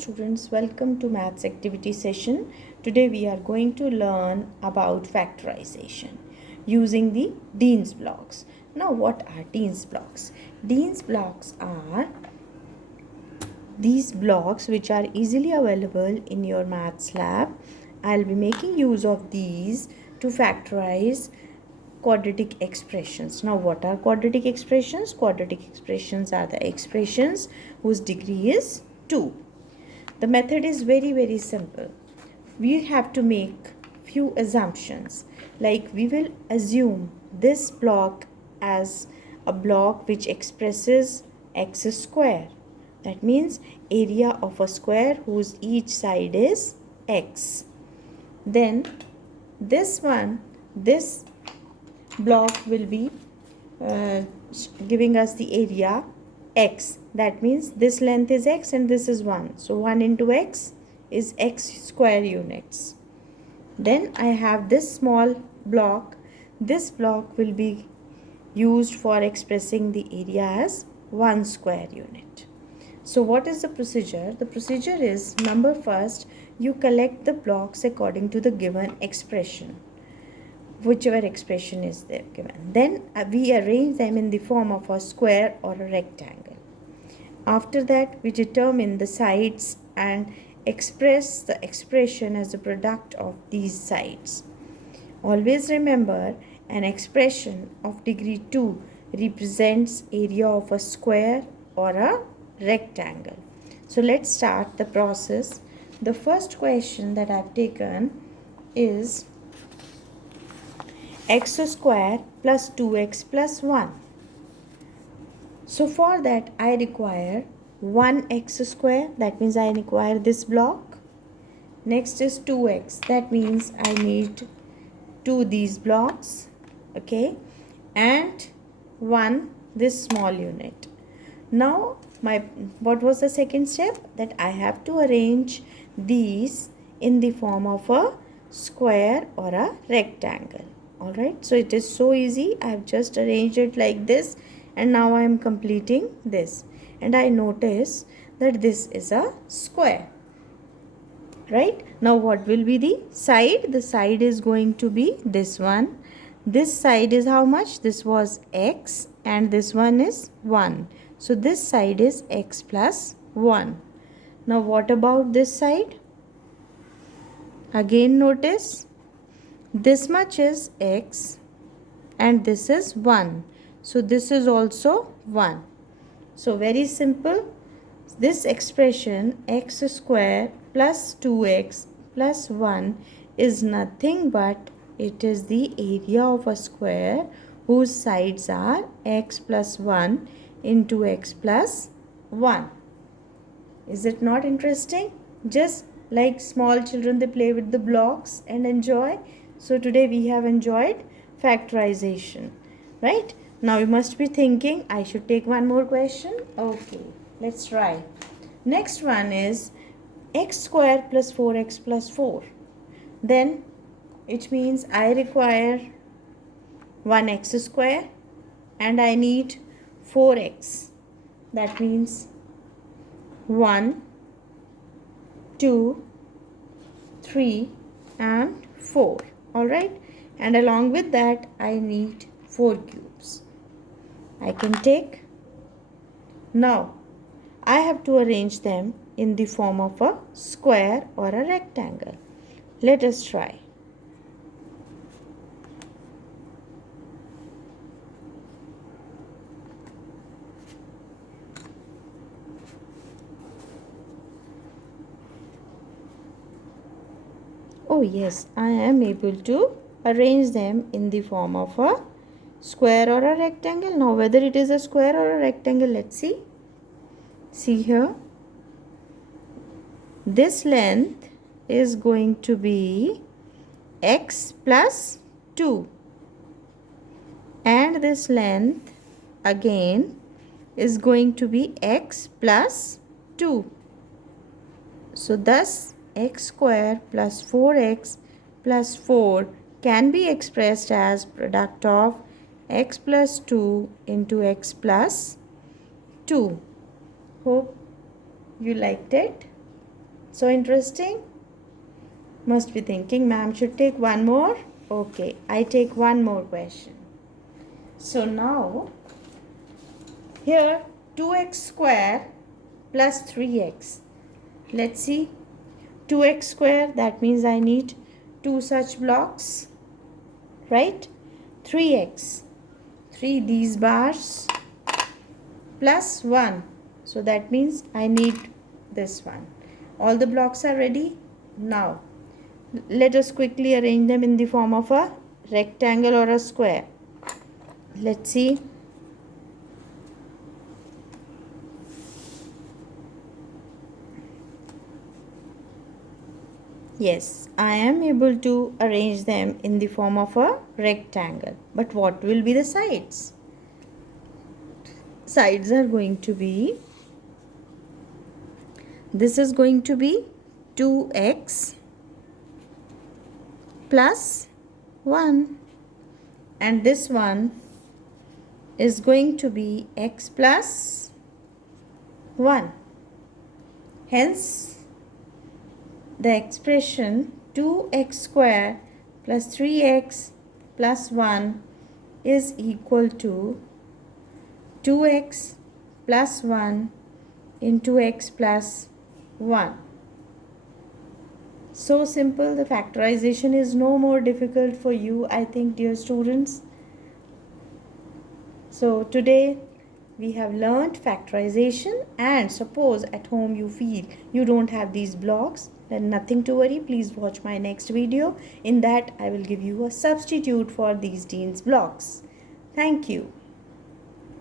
students, welcome to maths activity session. Today we are going to learn about factorization using the Dean's blocks. Now what are Dean's blocks? Dean's blocks are these blocks which are easily available in your maths lab. I'll be making use of these to factorize quadratic expressions. Now what are quadratic expressions? Quadratic expressions are the expressions whose degree is 2. The method is very simple. We have to make few assumptions, like we will assume this block as a block which expresses x square. That means area of a square whose each side is x. Then this block will be giving us the area x. That means this length is x and this is 1. So 1 into x is x square units. Then I have this small block. This block will be used for expressing the area as 1 square unit. So what is the procedure? The procedure is, number first, you collect the blocks according to the given expression, whichever expression is there given. Then we arrange them in the form of a square or a rectangle. After that, we determine the sides and express the expression as a product of these sides. Always remember, an expression of degree 2 represents area of a square or a rectangle. So let's start the process. The first question that I've taken is x square plus 2x plus 1. So for that I require 1x square, that means I require this block. Next is 2x, that means I need 2 these blocks, okay, and 1 this small unit. Now what was the second step? That I have to arrange these in the form of a square or a rectangle. Alright, so it is so easy. I have just arranged it like this, and now I am completing this, and I notice that this is a square. Right, now what will be the side? The side is going to be this one. This side is how much? This was x and this one is 1. So this side is x plus 1. Now what about this side? Again notice, this much is x and this is 1. So this is also 1. So very simple. This expression x square plus 2x plus 1 is nothing but it is the area of a square whose sides are x plus 1 into x plus 1. Is it not interesting? Just like small children, they play with the blocks and enjoy. So today we have enjoyed factorization, right? Now you must be thinking, I should take one more question. Okay, let's try. Next one is x square plus 4x plus 4. Then it means I require 1x square and I need 4x. That means 1, 2, 3 and 4. Alright, and along with that I need 4 cubes. I can take. Now I have to arrange them in the form of a square or a rectangle. Let us try. Oh yes, I am able to arrange them in the form of a square or a rectangle. Now whether it is a square or a rectangle, let's see. See here, this length is going to be x plus 2 and this length again is going to be x plus 2. So thus x square plus 4x plus 4 can be expressed as product of x plus 2 into x plus 2. Hope you liked it. So interesting? Must be thinking, ma'am should take one more. Okay, I take one more question. So now, here 2x square plus 3x. Let's see. 2x square, that means I need two such blocks, right? 3x, 3 these bars plus 1. So that means I need this one. All the blocks are ready. Now, let us quickly arrange them in the form of a rectangle or a square. Let's see. Yes, I am able to arrange them in the form of a rectangle. But what will be the sides? Sides are going to be, this is going to be 2x plus 1, and this one is going to be x plus 1. Hence, the expression 2x square plus 3x plus 1 is equal to 2x plus 1 into x plus 1. So simple. The factorization is no more difficult for you, I think, dear students. So today we have learned factorization, and suppose at home you feel you don't have these blocks, then nothing to worry. Please watch my next video. In that I will give you a substitute for these Dean's blocks. Thank you.